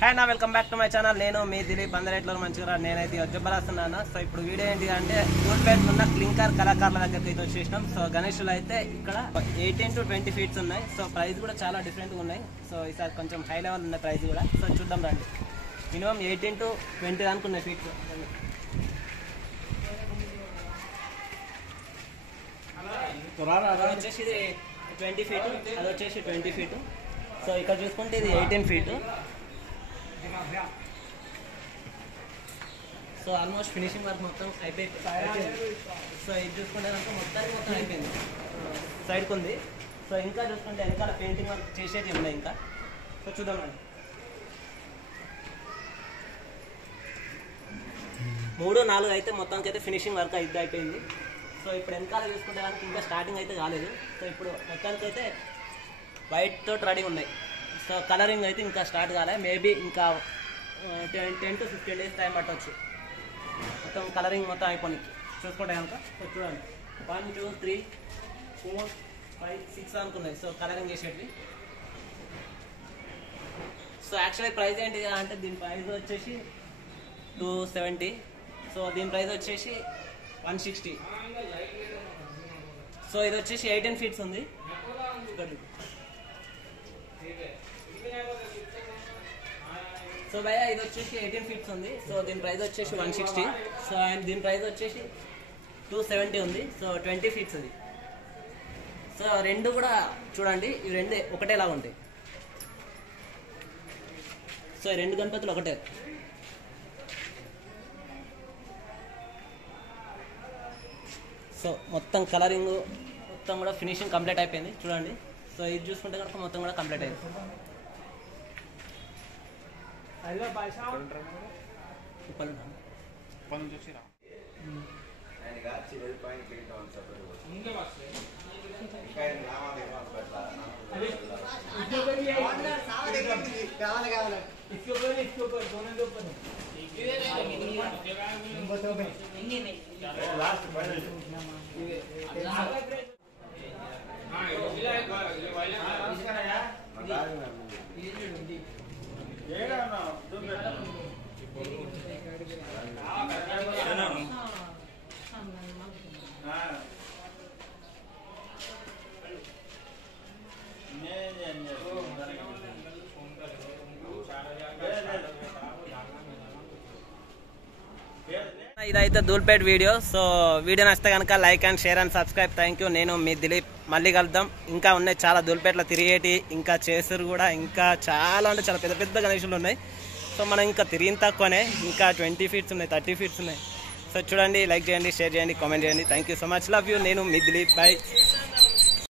Hi నా welcome back to my channel. నేను మీ దిలీప్ బందరేట్లో మంచిగా నేనైతే జబ్బరాస్తున్నాను. సో ఇప్పుడు వీడియో ఏంటి అంటే టూల్పేట్ ఉన్న క్లింకర్ కళాకారుల దగ్గరికి అయితే వచ్చేసినాం. సో గణేషులు అయితే ఇక్కడ 18 to 20 ఫీట్స్ ఉన్నాయి. సో ప్రైస్ కూడా చాలా డిఫరెంట్గా ఉన్నాయి. సో ఈసారి కొంచెం హై లెవెల్ ఉన్న ప్రైస్ కూడా. సో చూద్దాం రండి. మినిమం 18 to 20 అనుకున్నాయి ఫీట్స్. వచ్చేసి ఇది 20 ఫీట్, అది వచ్చేసి 20 ఫీట్. సో ఇక్కడ చూసుకుంటే ఇది 18 feet. So almost finishing work మొత్తం అయిపోయింది. సో ఇది చూసుకుంటే కనుక మొత్తం అయిపోయింది. సైడ్కి ఉంది. సో ఇంకా చూసుకుంటే వెనకాల పెయింటింగ్ వర్క్ చేసేది ఉన్నాయి ఇంకా. సో చూద్దామండి. 3, 4 అయితే మొత్తానికి అయితే ఫినిషింగ్ వర్క్ అయితే అయిపోయింది. సో ఇప్పుడు వెనకాల చూసుకుంటే కనుక ఇంకా స్టార్టింగ్ అయితే కాలేదు. సో ఇప్పుడు మొత్తానికి అయితే వైట్ తోటి రెడీ ఉన్నాయి. సో కలరింగ్ అయితే ఇంకా స్టార్ట్ కాలేదు. మేబీ ఇంకా 10 to 15 days టైం పట్టవచ్చు మొత్తం కలరింగ్ మొత్తం అయిపోయి. చూసుకుంటే కనుక చూడండి 1, 2, 3, 4, 5, 6 అనుకున్నాయి. సో కలరింగ్ చేసేటివి. సో యాక్చువల్లీ ప్రైస్ ఏంటి అంటే దీని ప్రైస్ వచ్చేసి 270. సో దీని ప్రైస్ వచ్చేసి 160. సో ఇది వచ్చేసి 18 ఫీట్స్ ఉంది. సో భయ్యా ఇది వచ్చేసి 18 ఫీట్స్ ఉంది. సో దీని ప్రైస్ వచ్చేసి 160. సో అండ్ దీని ప్రైస్ వచ్చేసి 270 ఉంది. సో 20 ఫీట్స్ ఉంది. సో రెండు కూడా చూడండి, ఇవి రెండు ఒకటేలా ఉంటాయి. సో ఈ రెండు గణపతులు ఒకటే. సో మొత్తం కలరింగ్ మొత్తం కూడా ఫినిషింగ్ కంప్లీట్ అయిపోయింది చూడండి. సో ఇది చూసుకుంటే కనుక మొత్తం కూడా కంప్లీట్ అయింది. ఇదైతే దూల్పేట్ వీడియో. సో వీడియో నచ్చితే కనుక like and share and subscribe. Thank you. నేను మీ దిలీప్. మళ్ళీ కలుద్దాం. ఇంకా ఉన్నాయి చాలా దూల్పేట్లో తిరిగేటి, ఇంకా చేసారు కూడా ఇంకా చాలా అంటే చాలా పెద్ద పెద్ద గణేషులు ఉన్నాయి. సో మనం ఇంకా తిరిగిన తక్కువనే. ఇంకా 20 ఫీట్స్ ఉన్నాయి, 30 ఫీట్స్ ఉన్నాయి. సో చూడండి, లైక్ చేయండి, షేర్ చేయండి, కామెంట్ చేయండి. Thank you so much. Love you. నేను మీ దిలీప్. బై.